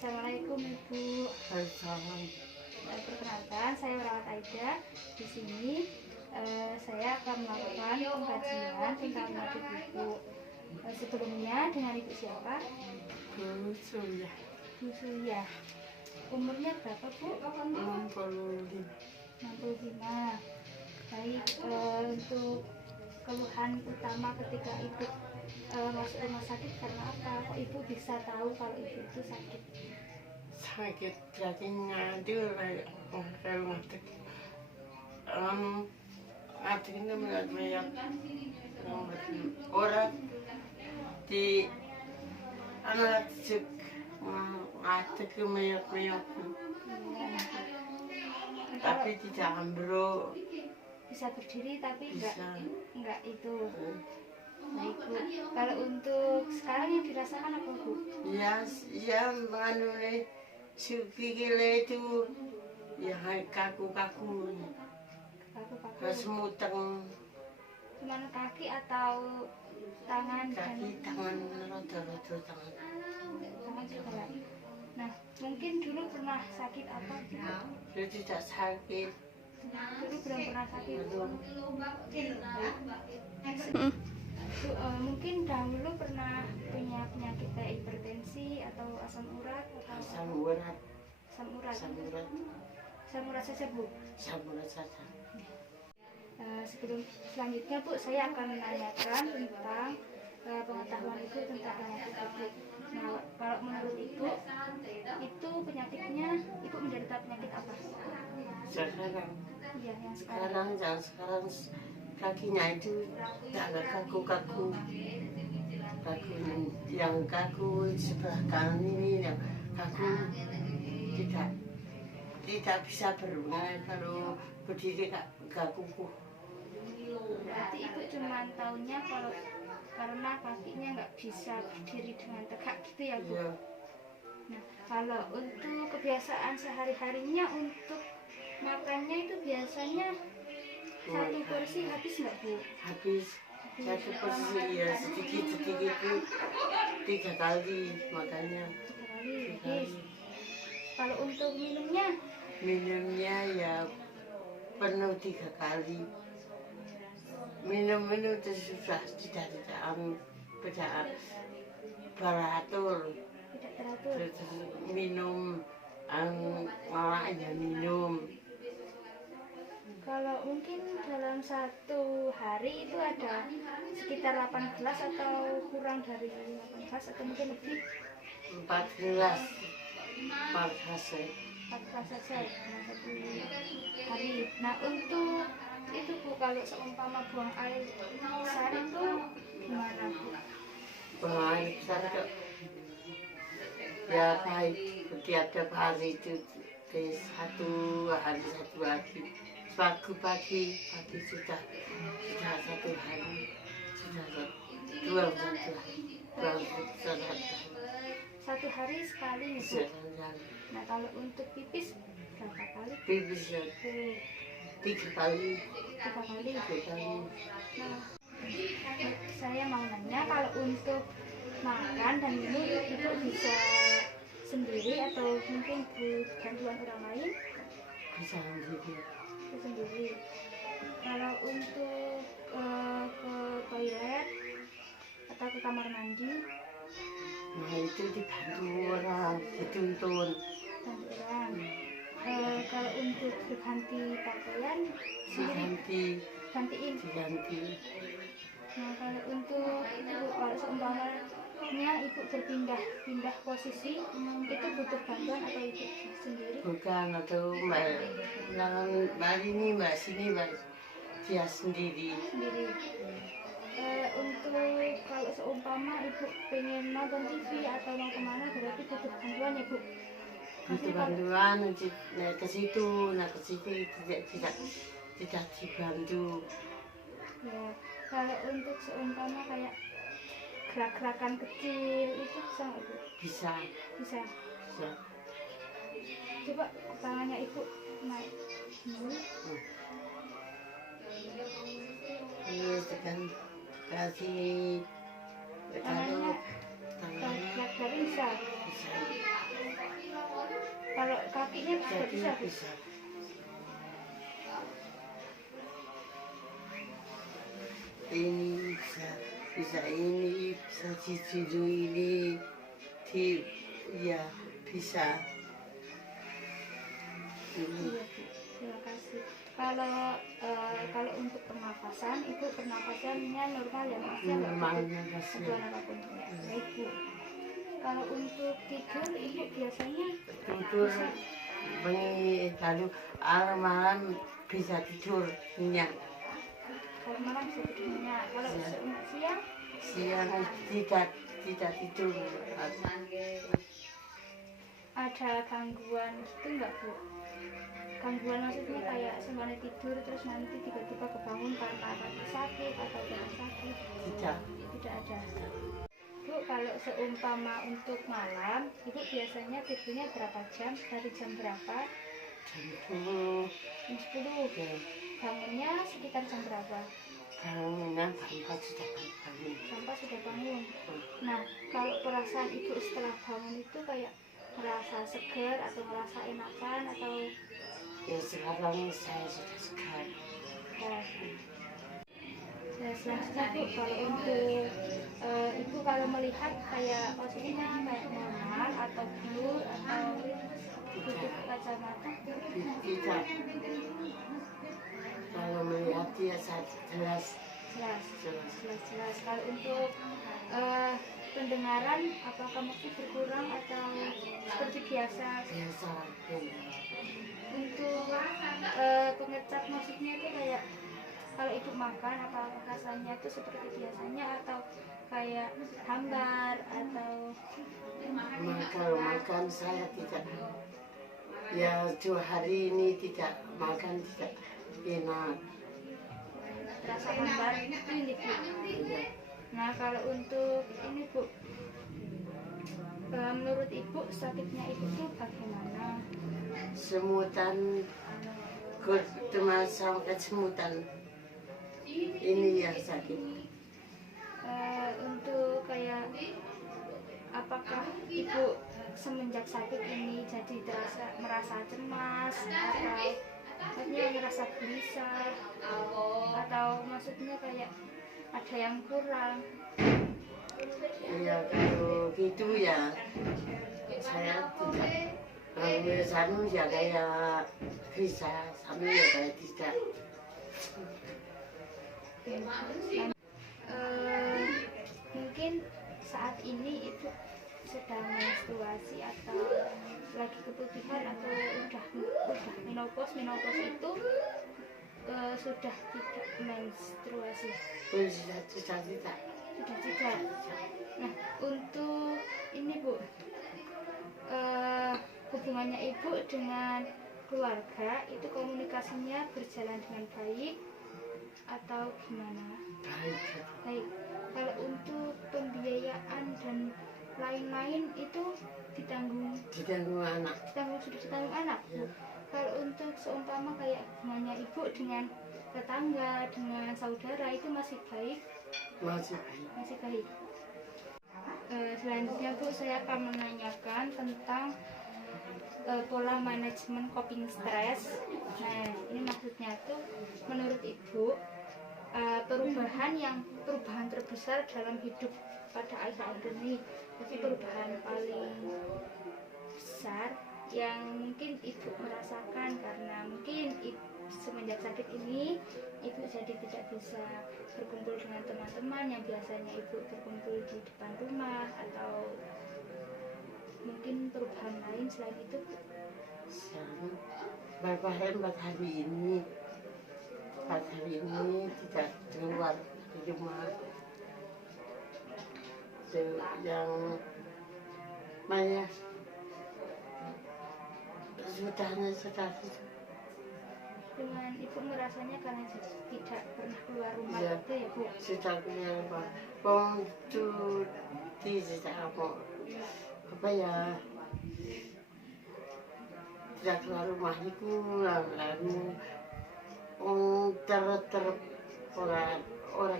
Assalamualaikum Ibu. Salam. Perkenalkan, saya Merawat Aida. Di sini saya akan melakukan pengkajian tentang penyakit Ibu. Sebelumnya dengan Ibu siapa? Bu Surya. Bu Surya. Umurnya berapa Bu? 65. 65. Baik, untuk keluhan utama ketika Ibu masuk rumah sakit karena apa? Kok Ibu bisa tahu kalau Ibu itu sakit? Sakit kakinya itu kayak ngadeg. Ngadegnya melihat orang di anak cek ngadeg meyok. Tapi tidak ambruk. Bisa berdiri tapi Bisa. enggak itu. Baik Bu. Kalau untuk sekarang yang dirasakan apa Bu? Ya mengandung sikile itu ya kaku-kaku. Kaku-kaku. Semuteng Cuman kaki atau tangan? kaki, tangan rada-rada tangan. Tangan juga. Nah, mungkin dulu pernah sakit apa Bu? Dia tidak sakit. Dulu belum pernah sakit. Belum. Mungkin dahulu pernah punya penyakit kayak hipertensi atau asam urat atau Asam urat, asam urat. asam urat, Asam urat saja Bu. asam urat saja. Sebelum selanjutnya Bu, saya akan menanyakan tentang pengetahuan Ibu tentang penyakit Ibu. Nah, kalau menurut Ibu, itu penyakitnya Ibu menderita penyakit apa? Sekarang, Iya, yang sekarang. sekarang kakinya itu agak kaku-kaku. Kaku yang kaku sebelah kanan ini yang kaku tidak bisa berenang kalau berdiri gak kukuh. Berarti Ibu cuma tahunya kalau karena kakinya nggak bisa berdiri dengan tegak gitu ya Bu? Iya. Nah, kalau untuk kebiasaan sehari-harinya untuk makannya itu biasanya satu porsi habis nggak Bu? Habis satu porsi ya sedikit itu 3 kali makanya. 3 kali 3 habis. kali. Kalau untuk Minumnya ya penuh 3 kali. Minum itu susah tidak beratur. tidak teratur. Minum malah ya minum. Kalau mungkin dalam satu hari itu ada sekitar 18 atau kurang dari 18 atau mungkin lebih 14 ya. 14 saja dalam satu hari. Nah, untuk itu Bu, kalau seumpama buang air besar itu gimana Bu? Baik saja. Ya baik tiap hari itu satu hari pagi sudah 1 hari sudah 2 Satu hari sekali ya Bu? Nah, kalau untuk pipis berapa kali? Pipis ya 3 kali. 3 kali. 3 kali. Nah, saya mau nanya kalau untuk makan dan minum itu bisa sendiri atau mungkin bantuan orang lain? Bisa sendiri. Itu sendiri. Kalau untuk ke toilet atau ke kamar mandi, Nah itu dibantu orang, dituntun. bantu orang. Kalau untuk berganti pakaian sendiri gantiin. Nah, kalau untuk Ibu, kalau seumpamanya Ibu berpindah posisi, itu butuh bantuan atau Ibu sendiri? Bukan atau mbak ini mbak sini mbak dia sendiri. Untuk kalau seumpama Ibu pengen nonton TV atau mau kemana berarti butuh bantuan ya Bu? Butuh bantuan ke situ tidak dibantu. Ya, kalau untuk seumpama kayak gerak-gerakan kecil itu bisa nggak Bu? Bisa. Coba tangannya Ibu naik dulu. Ini tekan kasih Tangannya gerak-gerak bisa. bisa. Kalau kakinya juga Jadi bisa, Bu? bisa. Ini bisa ini, bisa dituduh ini, ya bisa. Iya, Bu. Terima kasih. Kalau untuk pernafasan, Ibu pernafasannya normal ya, maksudnya nggak Normalnya butuh masih. bantuan apapun ya. Baik, Bu. Kalau untuk tidur, Ibu biasanya Tidur bengi lalu malam bisa tidur nyenyak. kalau malam bisa tidurnya. Kalau Iya. siang Siang tidak tidur. ada gangguan gitu nggak, Bu? Gangguan maksudnya kayak semuanya tidur terus nanti tiba-tiba kebangun karena kaki sakit atau badan sakit? Tidak. Tidak ada. Bu, kalau seumpama untuk malam, Ibu biasanya tidurnya berapa jam? Dari jam berapa? Jam 10. Jam 10. Ya. Bangunnya sekitar jam berapa? Bangunnya jam 4 sudah bangun. Sampai sudah bangun. Nah, kalau perasaan Ibu setelah bangun itu kayak merasa segar atau merasa enakan atau Ya sekarang saya sudah segar. Nah, selanjutnya Bu, kalau untuk Ibu kalau melihat kayak maksudnya kayak normal atau blur atau tutup kacamata? Tidak. Kalau melihat dia jelas. Jelas. Kalau untuk pendengaran, apakah masih berkurang atau seperti biasa? Biasa. Untuk pengecap maksudnya itu kayak kalau Ibu makan apakah rasanya itu seperti biasanya atau kayak hambar atau Kalau makan saya tidak. Ya 2 hari ini tidak makan, tidak enak. rasa hambar ini, Bu? Iya. Nah, kalau untuk ini, Bu, menurut Ibu sakitnya Ibu itu bagaimana? Semutan, cuma sampai semutan. Ini yang sakit. Untuk kayak apakah Ibu semenjak sakit ini jadi merasa cemas atau maksudnya merasa gelisah atau maksudnya kayak ada yang kurang? Ya kalau gitu ya saya tidak. Kalau sanu ya kayak bisa, sanu ya kayak tidak. Mungkin saat ini Ibu sedang menstruasi atau lagi keputihan atau udah menopause itu sudah tidak menstruasi? Sudah tidak. Sudah tidak. Nah, untuk ini, Bu, hubungannya Ibu dengan keluarga itu komunikasinya berjalan dengan baik atau gimana? Baik. Kalau untuk pembiayaan dan lain-lain itu ditanggung anak. Sudah ditanggung anak, Bu. Ya. Kalau untuk seumpama kayak hubungannya Ibu dengan tetangga, dengan saudara itu masih baik? Masih baik. Selanjutnya, Bu, saya akan menanyakan tentang pola manajemen coping stres. Nah, ini maksudnya tuh menurut Ibu perubahan terbesar dalam hidup pada akhir-akhir ini, jadi perubahan paling besar yang mungkin Ibu merasakan karena mungkin semenjak sakit ini Ibu jadi tidak bisa berkumpul dengan teman-teman yang biasanya Ibu berkumpul di depan rumah, atau mungkin perubahan lain selain itu, Bu? Beberapa hari ini tidak keluar di rumah. Yang banyak sudah Dengan Ibu merasanya karena tidak pernah keluar rumah, ya, itu ya, Bu? sudah keluar rumah. Untuk tidak apa ya, tidak keluar rumah itu lalu orang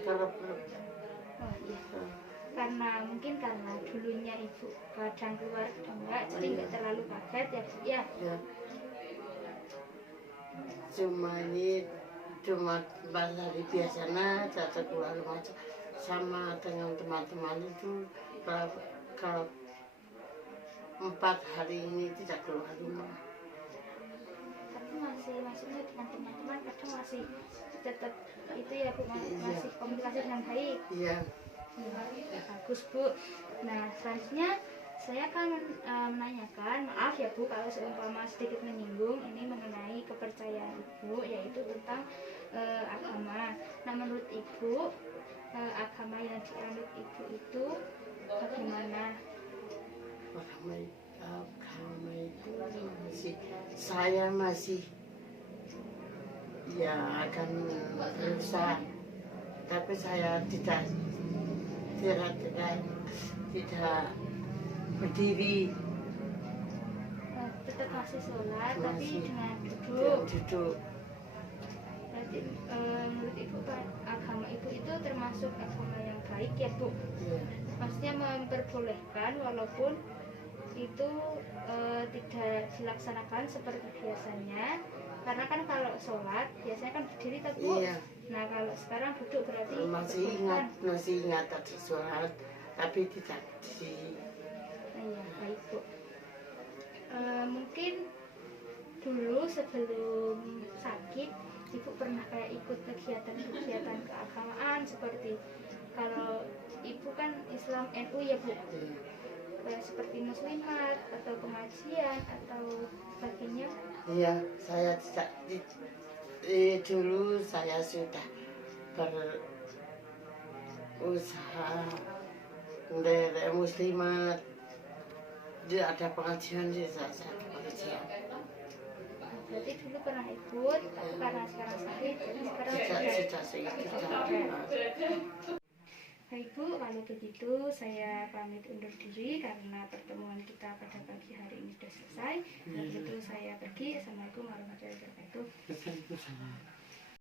kerap. Oh iya. karena mungkin karena dulunya ibu kadang keluar kadang enggak, jadi nggak terlalu kaget ya Bu ya. Ya. Cuma pas hari biasanya saya keluar rumah sama dengan teman-teman itu kalau 4 hari ini tidak keluar rumah. Tapi maksudnya dengan teman-teman kadang masih tetap itu ya Bu, masih komunikasi dengan baik. Iya. Ya, bagus Bu. Nah selanjutnya saya akan menanyakan, maaf ya Bu kalau seumpama sedikit menyinggung, ini mengenai kepercayaan Ibu, yaitu tentang agama. Nah menurut Ibu, agama yang dianut Ibu itu bagaimana? Agama itu saya masih ya akan berusaha, tapi saya tidak berdiri, Tetap masih sholat tapi masih dengan duduk. duduk. Berarti menurut Ibu agama Ibu itu termasuk agama yang baik ya Bu? Ya. Maksudnya memperbolehkan walaupun itu tidak dilaksanakan seperti biasanya, karena kan kalau sholat biasanya kan berdiri tak Bu? Iya. Nah kalau sekarang duduk berarti masih ingat tadi sholat tapi tidak di. Iya baik Bu. Mungkin dulu sebelum sakit Ibu pernah kayak ikut kegiatan keagamaan, seperti kalau Ibu kan Islam NU ya Bu, kayak seperti muslimat atau pengajian atau sebagainya. Iya, saya tidak dulu saya sudah berusaha dari muslimat. Dia ada pengajian di saya pengajian. Berarti dulu pernah ikut, tapi karena sekarang sakit, jadi sekarang Tidak. Baik Bu, kalau begitu saya pamit undur diri karena pertemuan kita pada pagi hari ini sudah selesai. Kalau begitu saya pergi. Assalamualaikum warahmatullahi wabarakatuh.